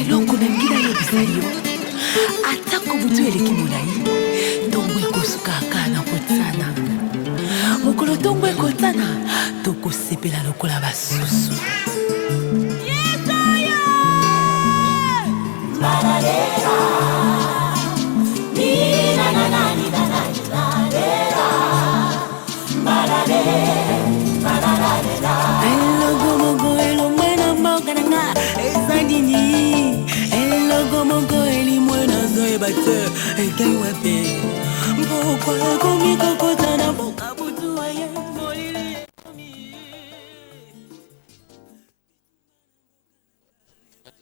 eloko na ngina yebisa yo atako butu eleki molai ntongo ekosuka kaka na kotsana mokolo ntongo ekotsana tokosepela lokola basusu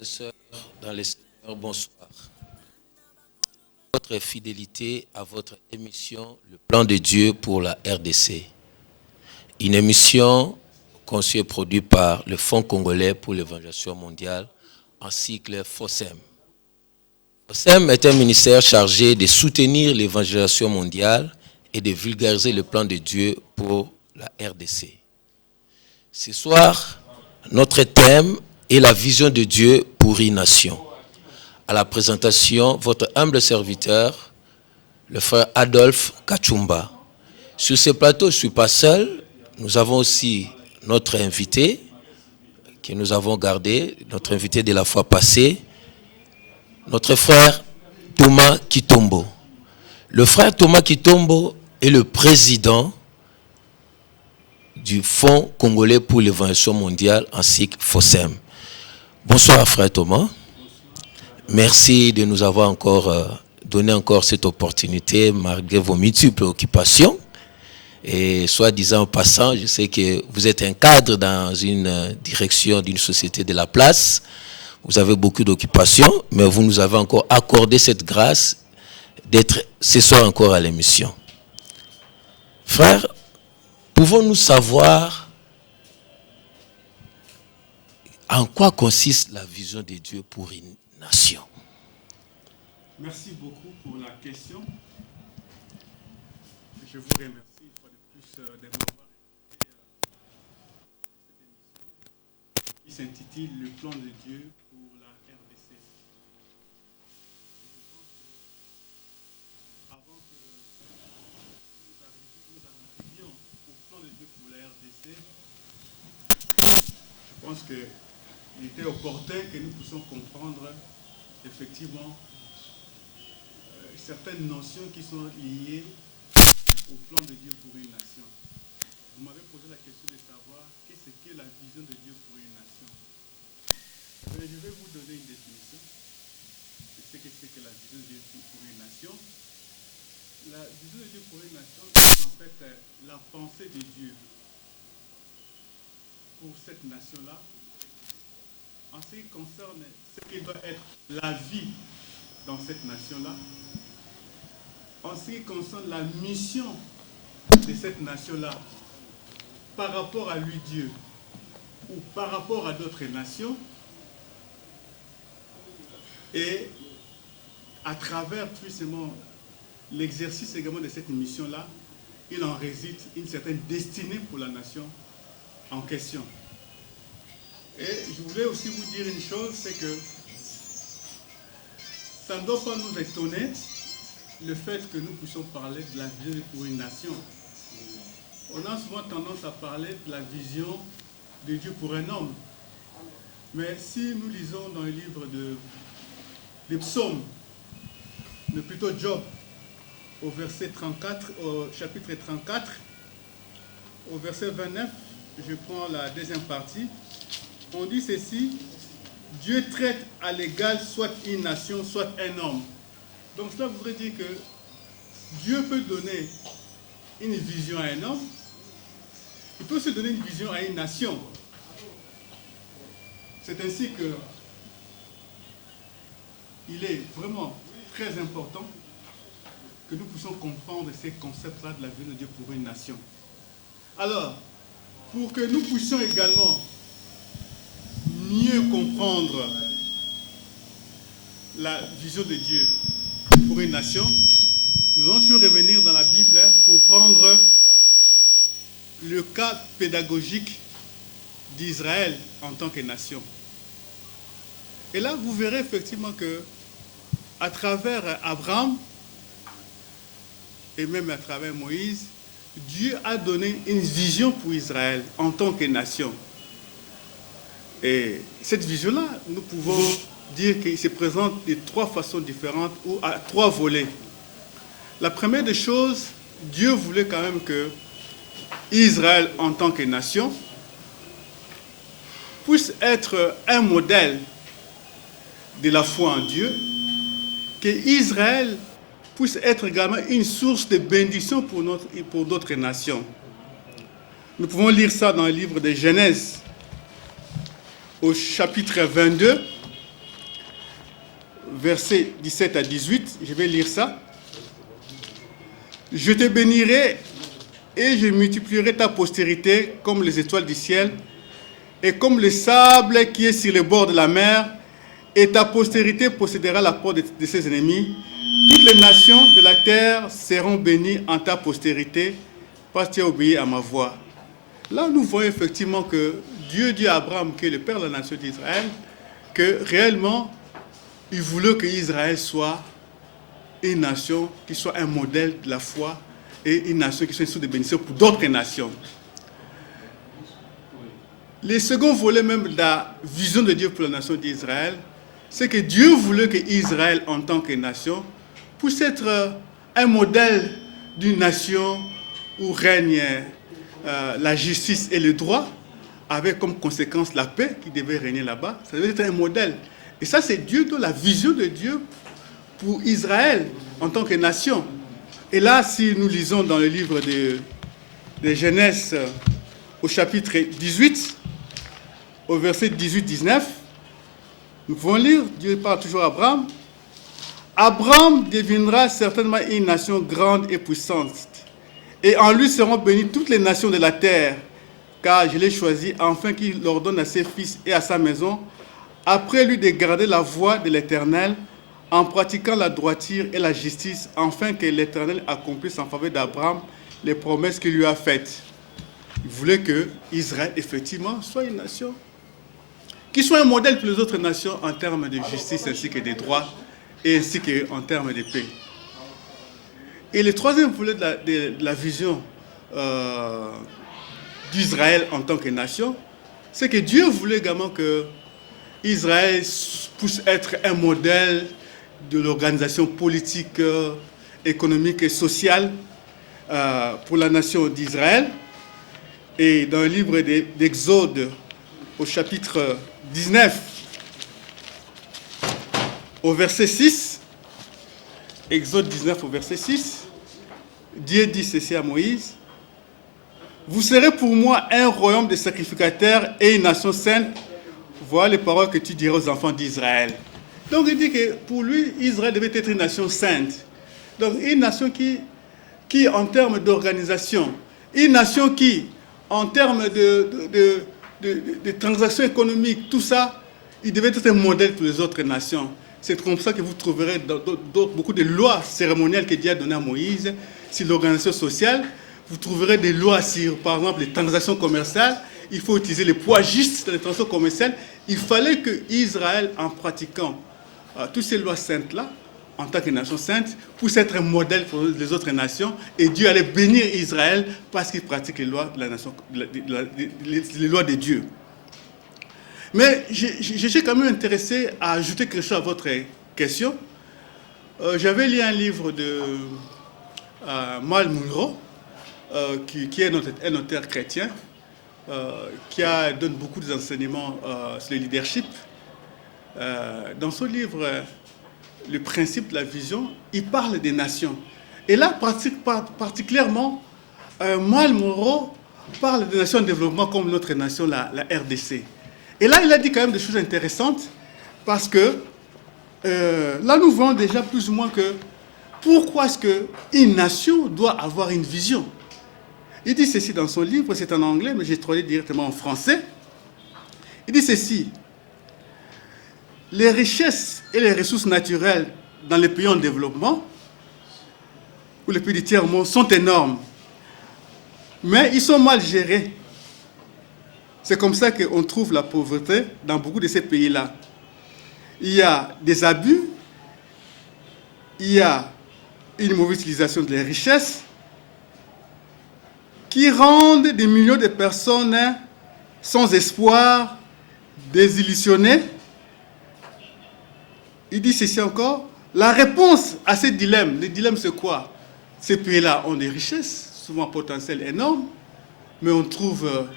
Sœurs dans les Seigneurs, bonsoir. Votre fidélité à votre émission Le plan de Dieu pour la RDC. Une émission conçue et produite par le Fonds congolais pour l'évangélisation mondiale en cycle FOSEM. FOSEM est un ministère chargé de soutenir l'évangélisation mondiale et de vulgariser le plan de Dieu pour la RDC. Ce soir, notre thème est la vision de Dieu pour une nation. À la présentation, votre humble serviteur, le frère Adolphe Kachumba. Sur ce plateau, je ne suis pas seul. Nous avons aussi notre invité que nous avons gardé, notre invité de la fois passée, notre frère Thomas Kitombo. Le frère Thomas Kitombo est le président du Fonds congolais pour l'évangélisation mondiale en cycle FOSEM. Bonsoir frère Thomas. Merci de nous avoir donné encore cette opportunité malgré vos multiples occupations. Et soit disant en passant, je sais que vous êtes un cadre dans une direction d'une société de la place. Vous avez beaucoup d'occupations, mais vous nous avez encore accordé cette grâce d'être ce soir encore à l'émission. Frère, pouvons-nous savoir en quoi consiste la vision de Dieu pour une nation? Merci beaucoup pour la question. Je vous remercie une fois de plus de m'avoir invité à cette émission qui s'intitule Le plan de Dieu pour la RDC. Avant que nous arrivions au plan de Dieu pour la RDC, je pense qu'il était opportun que nous puissions comprendre effectivement certaines notions qui sont liées au plan de Dieu pour une nation. Vous m'avez posé la question de savoir qu'est-ce qu'est la vision de Dieu pour une nation. Je vais vous donner une définition de ce qu'est que la vision de Dieu pour une nation. La vision de Dieu pour une nation, c'est en fait la pensée de Dieu pour cette nation-là en ce qui concerne ce qui doit être la vie dans cette nation-là, en ce qui concerne la mission de cette nation-là par rapport à lui Dieu ou par rapport à d'autres nations, et à travers précisément l'exercice également de cette mission-là, il en réside une certaine destinée pour la nation en question. Et je voulais aussi vous dire une chose, c'est que ça ne doit pas nous étonner le fait que nous puissions parler de la vision pour une nation. On a souvent tendance à parler de la vision de Dieu pour un homme. Mais si nous lisons dans le livre des psaumes, mais plutôt Job, au verset 34, au chapitre 34, au verset 29, je prends la deuxième partie, on dit ceci: Dieu traite à l'égal soit une nation, soit un homme. Donc cela voudrait dire que Dieu peut donner une vision à un homme, il peut se donner une vision à une nation. C'est ainsi que il est vraiment très important que nous puissions comprendre ces concepts-là de la vision de Dieu pour une nation. Alors, pour que nous puissions également mieux comprendre la vision de Dieu pour une nation, nous allons toujours revenir dans la Bible pour prendre le cas pédagogique d'Israël en tant que nation. Et là, vous verrez effectivement que à travers Abraham et même à travers Moïse, Dieu a donné une vision pour Israël en tant que nation. Et cette vision-là, nous pouvons dire qu'il se présente de trois façons différentes ou à trois volets. La première des choses, Dieu voulait quand même que Israël en tant que nation puisse être un modèle de la foi en Dieu, que Israël puisse être également une source de bénédiction pour d'autres nations. Nous pouvons lire ça dans le livre de Genèse, au chapitre 22, versets 17 à 18. Je vais lire ça. « Je te bénirai et je multiplierai ta postérité comme les étoiles du ciel et comme le sable qui est sur le bord de la mer, et ta postérité possédera la porte de ses ennemis. Toutes les nations de la terre seront bénies en ta postérité, parce que tu as obéi à ma voix. » Là, nous voyons effectivement que Dieu dit à Abraham, qui est le père de la nation d'Israël, que réellement, il voulait que Israël soit une nation qui soit un modèle de la foi et une nation qui soit une source de bénédiction pour d'autres nations. Le second volet même de la vision de Dieu pour la nation d'Israël, c'est que Dieu voulait que Israël, en tant que nation, puisse être un modèle d'une nation où règne la justice et le droit, avec comme conséquence la paix qui devait régner là-bas. Ça devait être un modèle. Et ça, c'est Dieu, dans la vision de Dieu pour Israël en tant que nation. Et là, si nous lisons dans le livre de Genèse au chapitre 18, au verset 18-19, nous pouvons lire, Dieu parle toujours à Abraham. « Abraham deviendra certainement une nation grande et puissante, et en lui seront bénies toutes les nations de la terre, car je l'ai choisi, afin qu'il ordonne à ses fils et à sa maison, après lui de garder la voie de l'Éternel, en pratiquant la droiture et la justice, afin que l'Éternel accomplisse en faveur d'Abraham les promesses qu'il lui a faites. » Il voulait que Israël, effectivement, soit une nation qui soit un modèle pour les autres nations en termes de justice ainsi que des droits et ainsi qu'en termes de paix. Et le troisième volet de la vision d'Israël en tant que nation, c'est que Dieu voulait également que Israël puisse être un modèle de l'organisation politique, économique et sociale pour la nation d'Israël. Et dans le livre d'Exode, au chapitre 19, au verset 6, Exode 19 au verset 6, Dieu dit ceci à Moïse: « Vous serez pour moi un royaume de sacrificateurs et une nation sainte. Voilà les paroles que tu diras aux enfants d'Israël. » Donc il dit que pour lui, Israël devait être une nation sainte. Donc une nation qui en termes d'organisation, une nation qui, en termes de transactions économiques, tout ça, il devait être un modèle pour les autres nations. C'est comme ça que vous trouverez beaucoup de lois cérémonielles que Dieu a données à Moïse sur l'organisation sociale. Vous trouverez des lois sur, par exemple, les transactions commerciales. Il faut utiliser les poids justes dans les transactions commerciales. Il fallait que Israël, en pratiquant toutes ces lois saintes-là, en tant que nation sainte, puisse être un modèle pour les autres nations. Et Dieu allait bénir Israël parce qu'il pratique les lois de la nation, les lois de Dieu. Mais je suis quand même intéressé à ajouter quelque chose à votre question. J'avais lu un livre de Mal Munro, qui est un auteur chrétien, qui donne beaucoup d'enseignements sur le leadership. Dans son livre, Le principe de la vision, il parle des nations. Et là, particulièrement, Mal Munro parle des nations en développement comme notre nation, la RDC. Et là, il a dit quand même des choses intéressantes, parce que là, nous voyons déjà plus ou moins que pourquoi est-ce qu'une nation doit avoir une vision. Il dit ceci dans son livre, c'est en anglais, mais j'ai traduit directement en français. Il dit ceci: les richesses et les ressources naturelles dans les pays en développement, ou les pays du tiers-monde, sont énormes, mais ils sont mal gérés. C'est comme ça qu'on trouve la pauvreté dans beaucoup de ces pays-là. il y a des abus, il y a une mauvaise utilisation des richesses qui rendent des millions de personnes sans espoir, désillusionnées. Il dit ceci encore, la réponse à ces dilemmes, les dilemmes c'est quoi? Ces pays-là ont des richesses, souvent un potentiel énorme, mais on trouve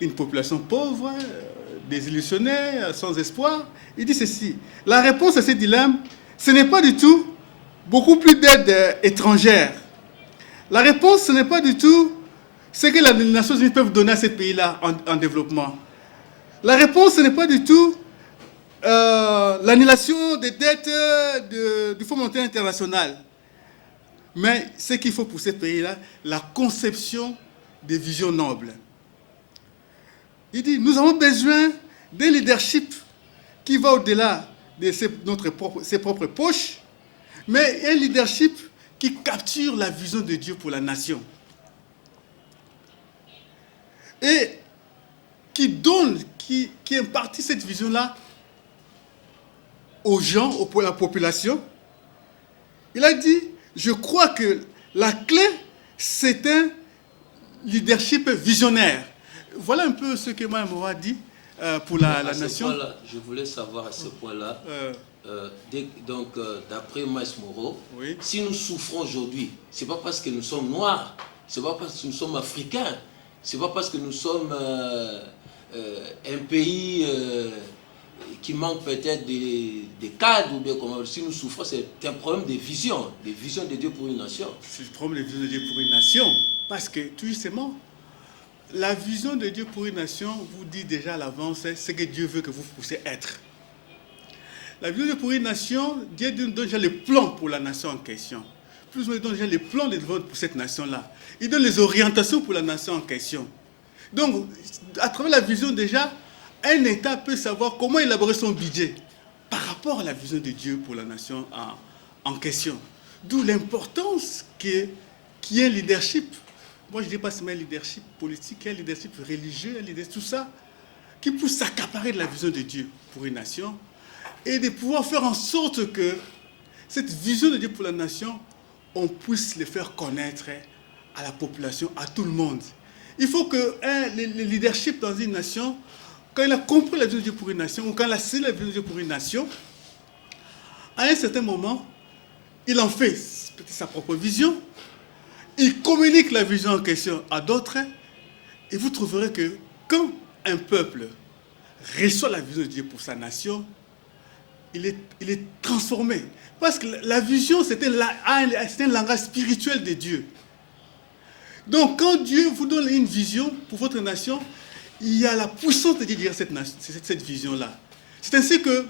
une population pauvre, désillusionnée, sans espoir. Il dit ceci, la réponse à ces dilemmes, ce n'est pas du tout beaucoup plus d'aide étrangère. La réponse, ce n'est pas du tout ce que les Nations Unies peuvent donner à ces pays-là en développement. La réponse, ce n'est pas du tout l'annulation des dettes du Fonds monétaire international. Mais ce qu'il faut pour ces pays-là, la conception des visions nobles. Il dit, nous avons besoin d'un leadership qui va au-delà de ses propres poches, mais un leadership qui capture la vision de Dieu pour la nation. Et qui donne, qui impartit cette vision-là aux gens, à la population. Il a dit, je crois que la clé, c'est un leadership visionnaire. Voilà un peu ce que Mme a dit pour la nation. Je voulais savoir à ce point-là, d'après Maïs Moreau, oui. Si nous souffrons aujourd'hui, ce n'est pas parce que nous sommes noirs, ce n'est pas parce que nous sommes africains, ce n'est pas parce que nous sommes un pays qui manque peut-être des cadres, ou bien comment. Si nous souffrons, c'est un problème de vision de Dieu pour une nation. C'est le problème de vision de Dieu pour une nation, parce que tout justement, la vision de Dieu pour une nation vous dit déjà à l'avance ce que Dieu veut que vous puissiez être. La vision de Dieu pour une nation, Dieu donne déjà les plans pour la nation en question. Plus ou moins, il donne déjà les plans de développement pour cette nation-là. Il donne les orientations pour la nation en question. Donc, à travers la vision déjà, un État peut savoir comment élaborer son budget par rapport à la vision de Dieu pour la nation en question. D'où l'importance qu'il y ait un leadership. Moi, je ne dis pas seulement un leadership politique, un leadership religieux, un leadership, tout ça, qui puisse s'accaparer de la vision de Dieu pour une nation et de pouvoir faire en sorte que cette vision de Dieu pour la nation, on puisse le faire connaître à la population, à tout le monde. Il faut que le leadership dans une nation, quand il a compris la vision de Dieu pour une nation, ou quand il a saisi la vision de Dieu pour une nation, à un certain moment, il en fait peut-être sa propre vision, il communique la vision en question à d'autres, et vous trouverez que quand un peuple reçoit la vision de Dieu pour sa nation, il est transformé. Parce que la vision, c'est un langage spirituel de Dieu. Donc, quand Dieu vous donne une vision pour votre nation, il y a la puissance de Dieu derrière cette vision-là. C'est ainsi que,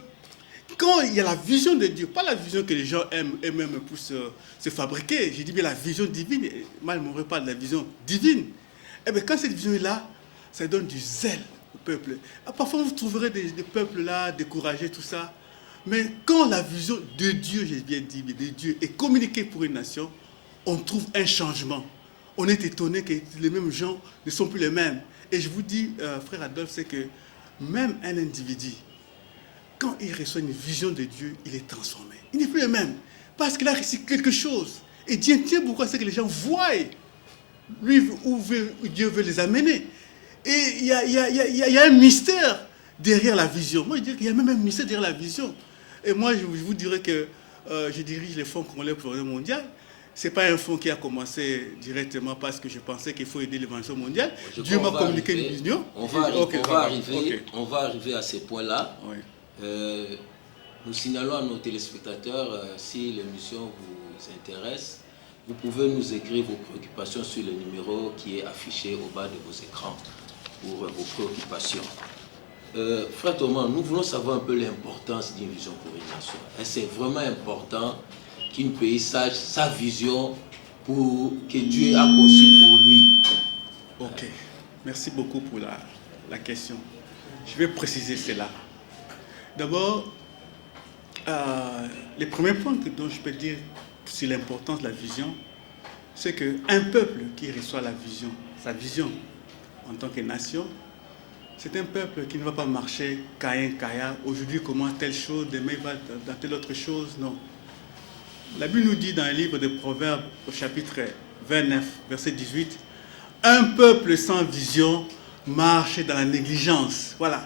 quand il y a la vision de Dieu, pas la vision que les gens aiment eux-mêmes pour se fabriquer, j'ai dit bien la vision divine, mal ne pas de la vision divine, et bien quand cette vision est là, ça donne du zèle au peuple. Parfois, vous trouverez des peuples là, découragés, tout ça. Mais quand la vision de Dieu, j'ai bien dit, de Dieu est communiquée pour une nation, on trouve un changement. On est étonné que les mêmes gens ne sont plus les mêmes. Et je vous dis, frère Adolphe, c'est que même un individu, quand il reçoit une vision de Dieu, il est transformé. Il n'est plus le même. Parce qu'il a reçu quelque chose. Et Dieu tient pourquoi c'est que les gens voient lui où Dieu veut les amener. Et il y a un mystère derrière la vision. Moi, je dirais qu'il y a même un mystère derrière la vision. Et moi, je vous dirais que je dirige les fonds congolais pour le mondial. Ce n'est pas un fonds qui a commencé directement parce que je pensais qu'il faut aider l'évangile mondial. Dieu m'a communiqué une vision. On va arriver à ces points-là. Oui. Nous signalons à nos téléspectateurs, si l'émission vous intéresse, vous pouvez nous écrire vos préoccupations sur le numéro qui est affiché au bas de vos écrans pour vos préoccupations. Frère Thomas, nous voulons savoir un peu l'importance d'une vision pour une nation. C'est vraiment important qu'un pays sache sa vision que Dieu a conçue pour lui. Ok, merci beaucoup pour la question. Je vais préciser cela. D'abord, les premiers points dont je peux dire sur l'importance de la vision, c'est qu'un peuple qui reçoit la vision, sa vision en tant que nation, c'est un peuple qui ne va pas marcher Caïn, Kaya. Aujourd'hui, comment telle chose, demain, il va dans telle autre chose. Non. La Bible nous dit dans le livre de Proverbes, au chapitre 29, verset 18, un peuple sans vision marche dans la négligence. Voilà.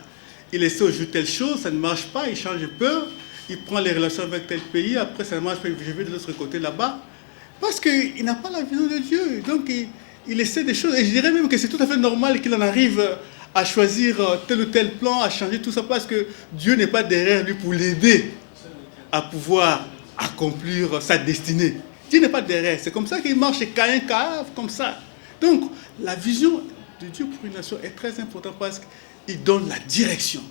Il essaie aujourd'hui telle chose, ça ne marche pas, il change un peu, il prend les relations avec tel pays, après ça ne marche pas, je vais de l'autre côté là-bas. Parce qu'il n'a pas la vision de Dieu. Donc il essaie des choses. Et je dirais même que c'est tout à fait normal qu'il en arrive à choisir tel ou tel plan, à changer tout ça, parce que Dieu n'est pas derrière lui pour l'aider à pouvoir accomplir sa destinée. Dieu n'est pas derrière. C'est comme ça qu'il marche chez Caïn, Cave, comme ça. Donc, la vision de Dieu pour une nation est très importante parce qu'il donne la direction.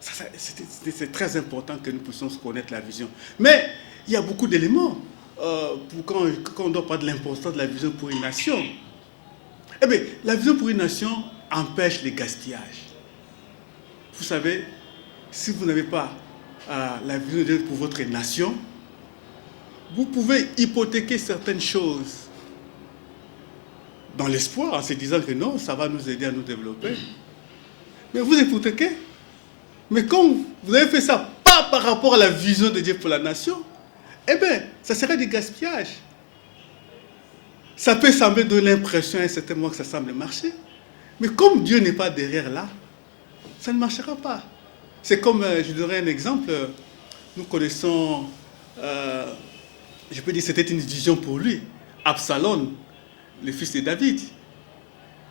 C'est très important que nous puissions connaître la vision. Mais il y a beaucoup d'éléments quand on doit parler de l'importance de la vision pour une nation. Eh bien, la vision pour une nation empêche les gaspillages. Vous savez, si vous n'avez pas la vision de Dieu pour votre nation, vous pouvez hypothéquer certaines choses dans l'espoir, en se disant que non, ça va nous aider à nous développer. Mais vous hypothéquez. Mais quand vous avez fait ça, pas par rapport à la vision de Dieu pour la nation, eh bien, ça serait du gaspillage. Ça peut sembler donner l'impression à un certain moment que ça semble marcher. Mais comme Dieu n'est pas derrière là, ça ne marchera pas. C'est comme, je donnerai un exemple, nous connaissons, je peux dire que c'était une vision pour lui, Absalom, le fils de David.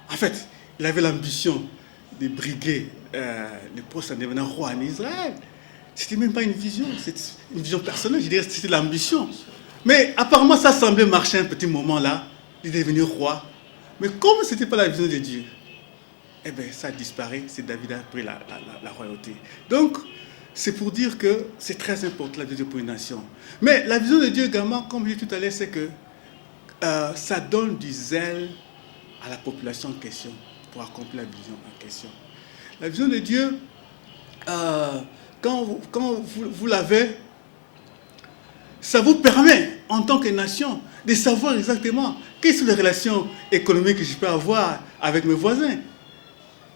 En fait, il avait l'ambition de briguer le poste en devenant roi en Israël. C'était même pas une vision, c'était une vision personnelle, je dirais que c'était l'ambition. Mais apparemment, ça semblait marcher un petit moment là, il est devenu roi. Mais comme ce n'était pas la vision de Dieu, eh bien, ça a disparu, c'est David a pris la royauté. Donc, c'est pour dire que c'est très important la vision de Dieu pour une nation. Mais la vision de Dieu également, comme je disais tout à l'heure, c'est que ça donne du zèle à la population en question pour accomplir la vision en question. La vision de Dieu, quand vous l'avez, ça vous permet, en tant que nation, de savoir exactement quelles sont les relations économiques que je peux avoir avec mes voisins.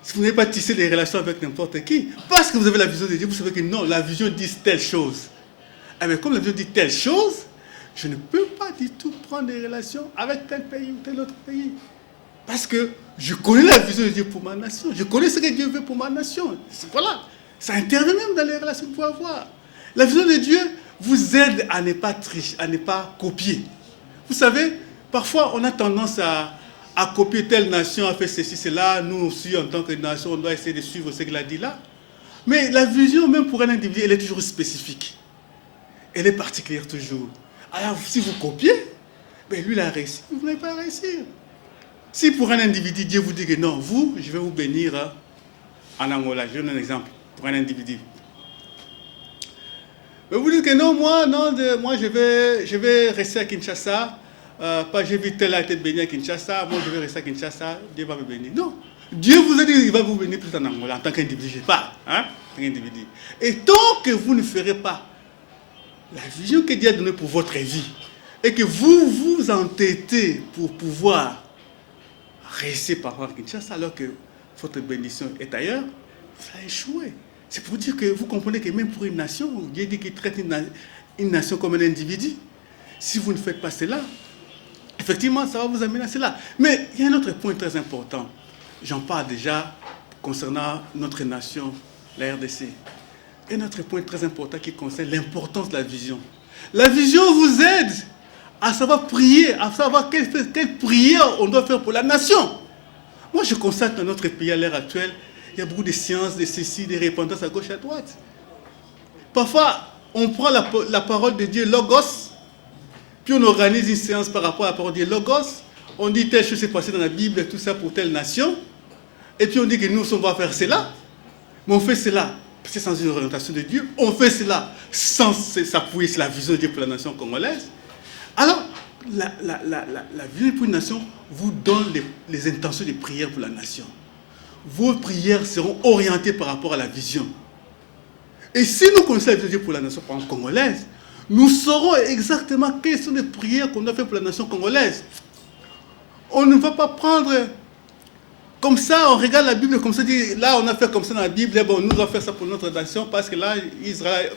Si vous n'avez pas tissé des relations avec n'importe qui, parce que vous avez la vision de Dieu, vous savez que non, la vision dit telle chose. Eh bien, comme la vision dit telle chose, je ne peux pas du tout prendre des relations avec tel pays ou tel autre pays. Parce que je connais la vision de Dieu pour ma nation. Je connais ce que Dieu veut pour ma nation. Voilà. Ça intervient même dans les relations que vous pouvez avoir. La vision de Dieu vous aide à ne pas tricher, à ne pas copier. Vous savez, parfois on a tendance à copier telle nation, à faire ceci, cela. Nous aussi, en tant que nation, on doit essayer de suivre ce qu'il a dit là. Mais la vision, même pour un individu, elle est toujours spécifique. Elle est particulière toujours. Alors, si vous copiez, ben lui, il a réussi. Vous n'allez pas réussir. Si pour un individu, Dieu vous dit que non, vous, je vais vous bénir en Angola. Je donne un exemple pour un individu. Mais vous dites que non, moi je vais rester à Kinshasa. Pas j'ai vu tel a été béni à Kinshasa, moi je vais rester à Kinshasa, Dieu va me bénir. Non. Dieu vous a dit qu'il va vous bénir plus en Angola en tant qu'individu. Je sais pas. Hein? En tant qu'individu. Et tant que vous ne ferez pas la vision que Dieu a donnée pour votre vie, et que vous vous entêtez pour pouvoir rester par rapport à Kinshasa alors que votre bénédiction est ailleurs, ça a échoué. C'est pour dire que vous comprenez que même pour une nation, Dieu dit qu'il traite une nation comme un individu. Si vous ne faites pas cela, effectivement, ça va vous amener à cela. Mais il y a un autre point très important. J'en parle déjà concernant notre nation, la RDC. Un autre point très important qui concerne l'importance de la vision. La vision vous aide à savoir prier, à savoir quelle prière on doit faire pour la nation. Moi, je constate dans notre pays à l'heure actuelle, il y a beaucoup de sciences, de ceci, de repentances à gauche et à droite. Parfois, on prend la parole de Dieu, Logos, puis on organise une séance par rapport à la parole de Dieu, Logos. On dit telle chose s'est passée dans la Bible, tout ça pour telle nation. Et puis on dit que nous, on va faire cela. Mais on fait cela, c'est sans une orientation de Dieu. On fait cela sans s'appuyer sur la vision de Dieu pour la nation congolaise. Alors, la vision pour une nation vous donne les intentions de prière pour la nation. Vos prières seront orientées par rapport à la vision. Et si nous connaissons la vision de Dieu pour la nation congolaise, nous saurons exactement quelles sont les prières qu'on doit faire pour la nation congolaise. On ne va pas prendre Comme ça, on regarde la Bible comme ça, dit, là on a fait comme ça dans la Bible, bon, nous allons faire ça pour notre nation, parce que là,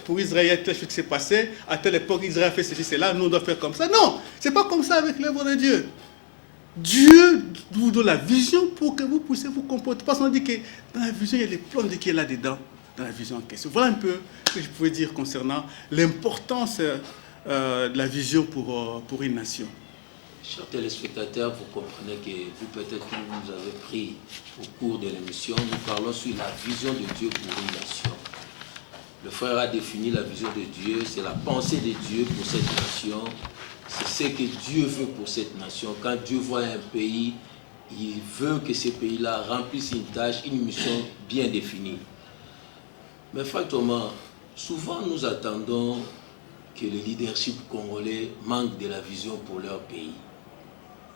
pour Israël, il y a telle chose qui s'est passée, à telle époque, Israël a fait ceci, cela, nous on doit faire comme ça. Non, c'est pas comme ça avec l'œuvre de Dieu. Dieu vous donne la vision pour que vous puissiez vous comporter. Parce qu'on dit que dans la vision, il y a les plans de Dieu qui est là-dedans, dans la vision en question. Voilà un peu ce que je pouvais dire concernant l'importance de la vision pour une nation. Chers téléspectateurs, vous comprenez que vous peut-être que vous nous avez pris au cours de l'émission, nous parlons sur la vision de Dieu pour une nation. Le frère a défini la vision de Dieu, c'est la pensée de Dieu pour cette nation, c'est ce que Dieu veut pour cette nation. Quand Dieu voit un pays, il veut que ce pays-là remplisse une tâche, une mission bien définie. Mais frère Thomas, souvent nous attendons que le leadership congolais manque de la vision pour leur pays.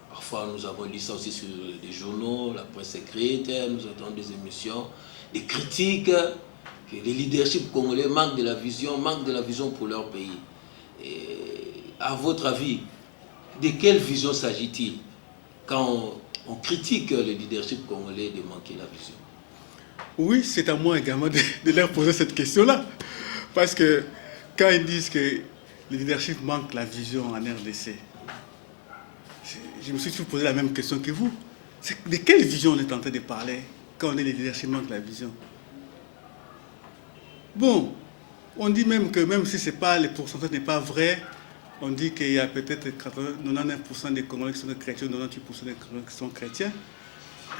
Parfois, nous avons lu ça aussi sur des journaux, la presse écrite, nous entendons des émissions, des critiques, que les leadership congolais manquent de la vision pour leur pays. Et à votre avis, de quelle vision s'agit-il quand on critique le leadership congolais de manquer la vision? Oui, c'est à moi également de leur poser cette question-là. Parce que quand ils disent que le leadership manque la vision en RDC, je me suis toujours posé la même question que vous. De quelle vision on est en train de parler quand on est le leadership manque la vision? Bon, on dit même que même si le pourcentage n'est pas vrai, on dit qu'il y a peut-être 99% des Congolais qui sont chrétiens, 98% des Congolais qui sont chrétiens.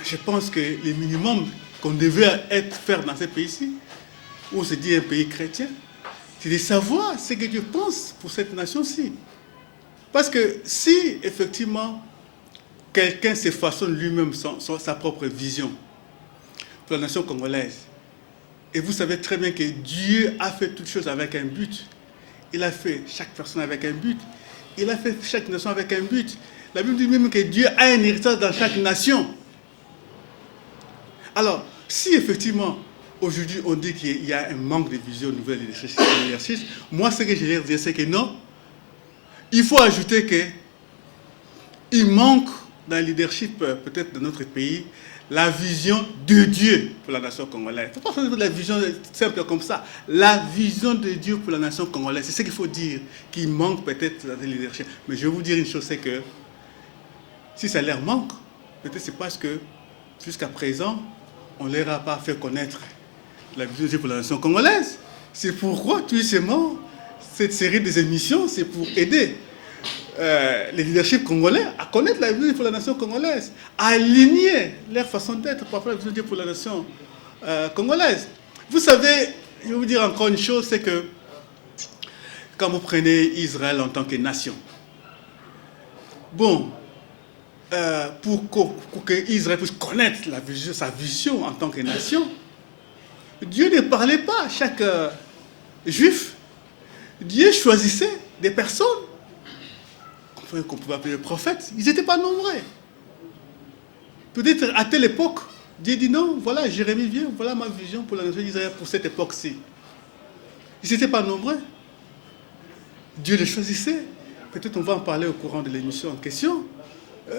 Je pense que le minimum qu'on devait faire dans ce pays-ci, où on se dit un pays chrétien, c'est de savoir ce que Dieu pense pour cette nation-ci. Parce que si, effectivement, quelqu'un se façonne lui-même sa propre vision pour la nation congolaise, et vous savez très bien que Dieu a fait toutes choses avec un but. Il a fait chaque personne avec un but. Il a fait chaque nation avec un but. La Bible dit même que Dieu a un héritage dans chaque nation. Alors, si effectivement, aujourd'hui, on dit qu'il y a un manque de vision nouvelle de l'exercice, moi, ce que je vais dire, c'est que non. Il faut ajouter qu'il manque dans le leadership, peut-être de notre pays, la vision de Dieu pour la nation congolaise. Il ne faut pas faire la vision simple comme ça. La vision de Dieu pour la nation congolaise, c'est ce qu'il faut dire, qu'il manque peut-être dans le leadership. Mais je vais vous dire une chose, c'est que si ça leur manque, peut-être c'est parce que jusqu'à présent, on ne leur a pas fait connaître la vision de Dieu pour la nation congolaise. C'est pourquoi, tout simplement, cette série des émissions, c'est pour aider les leaderships congolais à connaître la vision pour la nation congolaise, à aligner leur façon d'être par rapport à la vision pour la nation congolaise. Vous savez, je vais vous dire encore une chose, c'est que quand vous prenez Israël en tant que nation, bon, pour que Israël puisse connaître sa vision en tant que nation, Dieu ne parlait pas à chaque juif. Dieu choisissait des personnes qu'on pouvait appeler les prophètes. Ils n'étaient pas nombreux. Peut-être à telle époque, Dieu dit non, voilà, Jérémie vient, voilà ma vision pour la nation d'Israël pour cette époque-ci. Ils n'étaient pas nombreux. Dieu les choisissait. Peut-être on va en parler au courant de l'émission en question.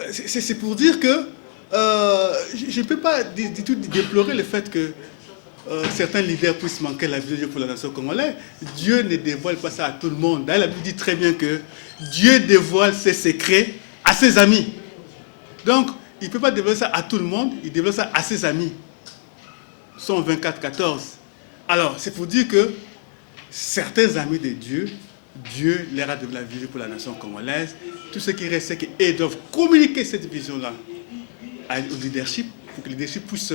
C'est pour dire que je ne peux pas du tout déplorer le fait que certains leaders puissent manquer la vision de Dieu pour la nation congolaise. Dieu ne dévoile pas ça à tout le monde. D'ailleurs, la Bible dit très bien que Dieu dévoile ses secrets à ses amis. Donc, il ne peut pas dévoiler ça à tout le monde, il dévoile ça à ses amis. Psaume 24, 14. Alors, c'est pour dire que certains amis de Dieu, Dieu leur a donné la vision pour la nation congolaise. Tout ce qui reste, c'est qu'ils doivent communiquer cette vision-là au leadership, pour que le leadership puisse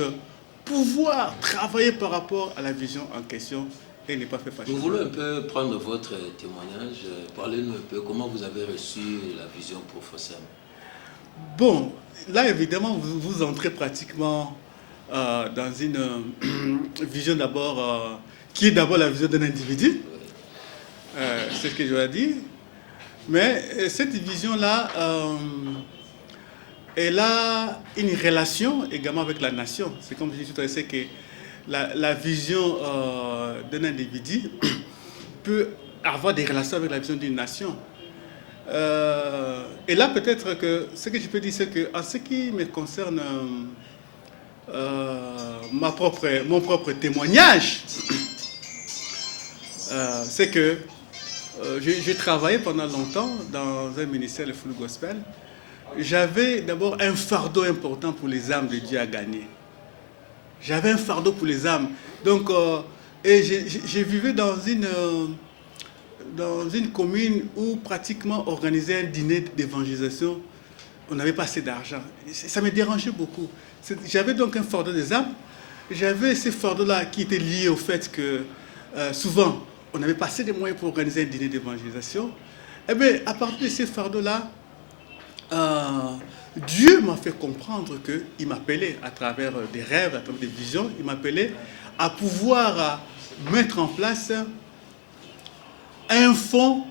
pouvoir travailler par rapport à la vision en question et ne pas faire fâcher. Nous voulons un peu prendre votre témoignage. Parlez-nous un peu comment vous avez reçu la vision pour Fossem. Bon, là évidemment vous entrez pratiquement dans une vision d'abord qui est d'abord la vision d'un individu. C'est ce que je dois dire. Mais cette vision-là, elle a une relation également avec la nation. C'est comme je disais tout à l'heure, c'est que la vision d'un individu peut avoir des relations avec la vision d'une nation. Et là, peut-être que ce que je peux dire, c'est qu'en ce qui me concerne, mon propre témoignage, c'est que j'ai travaillé pendant longtemps dans un ministère de Full Gospel. J'avais d'abord un fardeau important pour les âmes de Dieu à gagner. J'avais un fardeau pour les âmes. Donc, et je vivais dans une commune où pratiquement organiser un dîner d'évangélisation, on n'avait pas assez d'argent. Ça me dérangeait beaucoup. J'avais donc un fardeau des âmes. J'avais ce fardeau-là qui était lié au fait que souvent, on n'avait pas assez de moyens pour organiser un dîner d'évangélisation. Eh bien, à partir de ce fardeau-là, Dieu m'a fait comprendre qu'il m'appelait à travers des rêves, à travers des visions, il m'appelait à pouvoir mettre en place un fonds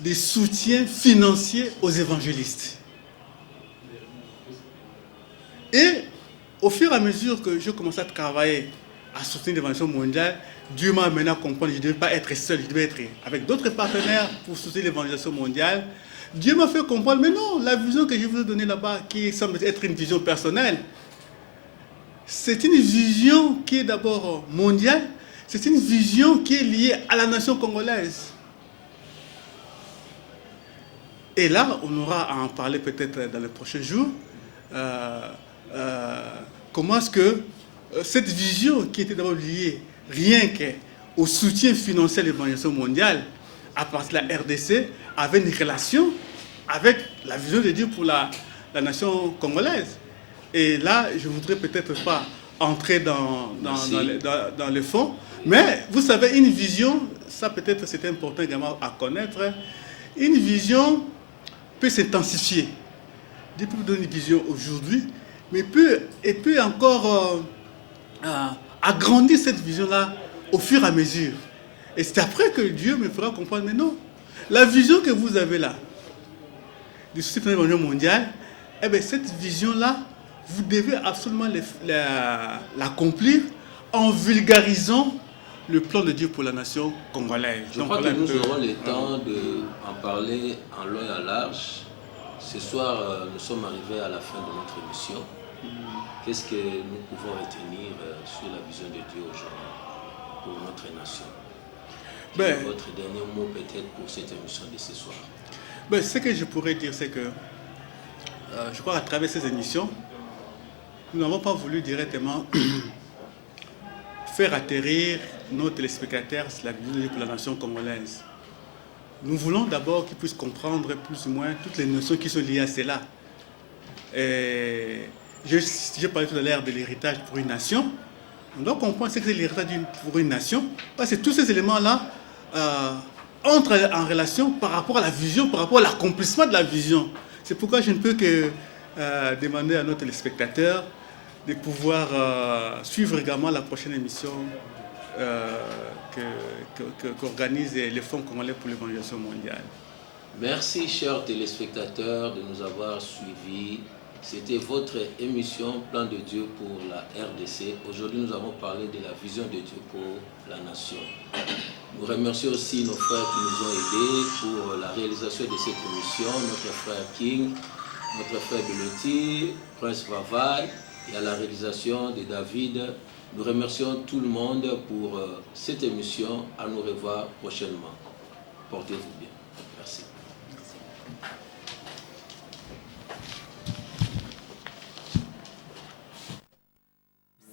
de soutien financier aux évangélistes. Et au fur et à mesure que je commençais à travailler à soutenir l'évangélisation mondiale, Dieu m'a amené à comprendre que je ne devais pas être seul, je devais être avec d'autres partenaires pour soutenir l'évangélisation mondiale. Dieu m'a fait comprendre, mais non, la vision que je vous ai donnée là-bas, qui semble être une vision personnelle, c'est une vision qui est d'abord mondiale, c'est une vision qui est liée à la nation congolaise. Et là, on aura à en parler peut-être dans les prochains jours. Comment est-ce que cette vision qui était d'abord liée rien qu'au soutien financier de l'évangélisation mondiale, à partir de la RDC, avait une relation avec la vision de Dieu pour la nation congolaise. Et là, je ne voudrais peut-être pas entrer dans le fond, mais vous savez, une vision, ça peut-être c'est important également à connaître, une vision peut s'intensifier. Dieu peut vous donner une vision aujourd'hui, mais peut encore agrandir cette vision-là au fur et à mesure. Et c'est après que Dieu me fera comprendre, mais non, la vision que vous avez là, du soutien mondial, eh bien, cette vision-là, vous devez absolument l'accomplir en vulgarisant le plan de Dieu pour la nation congolaise. Je crois que nous aurons le temps d'en parler en long et en large. Ce soir, nous sommes arrivés à la fin de notre émission. Qu'est-ce que nous pouvons retenir sur la vision de Dieu aujourd'hui pour notre nation? Votre dernier mot peut-être pour cette émission de ce soir? Ce que je pourrais dire, c'est que je crois qu'à travers ces émissions, nous n'avons pas voulu directement faire atterrir nos téléspectateurs sur la vision de Dieu pour la nation congolaise. Nous voulons d'abord qu'ils puissent comprendre plus ou moins toutes les notions qui sont liées à cela. J'ai parlé tout à l'heure de l'héritage pour une nation. On doit comprendre ce que c'est l'héritage pour une nation, parce que tous ces éléments-là entrent en relation par rapport à la vision, par rapport à l'accomplissement de la vision. C'est pourquoi je ne peux que demander à nos téléspectateurs de pouvoir suivre également la prochaine émission qu'organise le Fonds congolais pour l'évangélisation mondiale. Merci, chers téléspectateurs, de nous avoir suivis. C'était votre émission Plan de Dieu pour la RDC. Aujourd'hui, nous avons parlé de la vision de Dieu pour la nation. Nous remercions aussi nos frères qui nous ont aidés pour la réalisation de cette émission, notre frère King, notre frère Beloti, Prince Vavaille, et à la réalisation de David. Nous remercions tout le monde pour cette émission. À nous revoir prochainement. Portez-vous bien. Merci.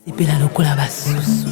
Sepela lokola basusu.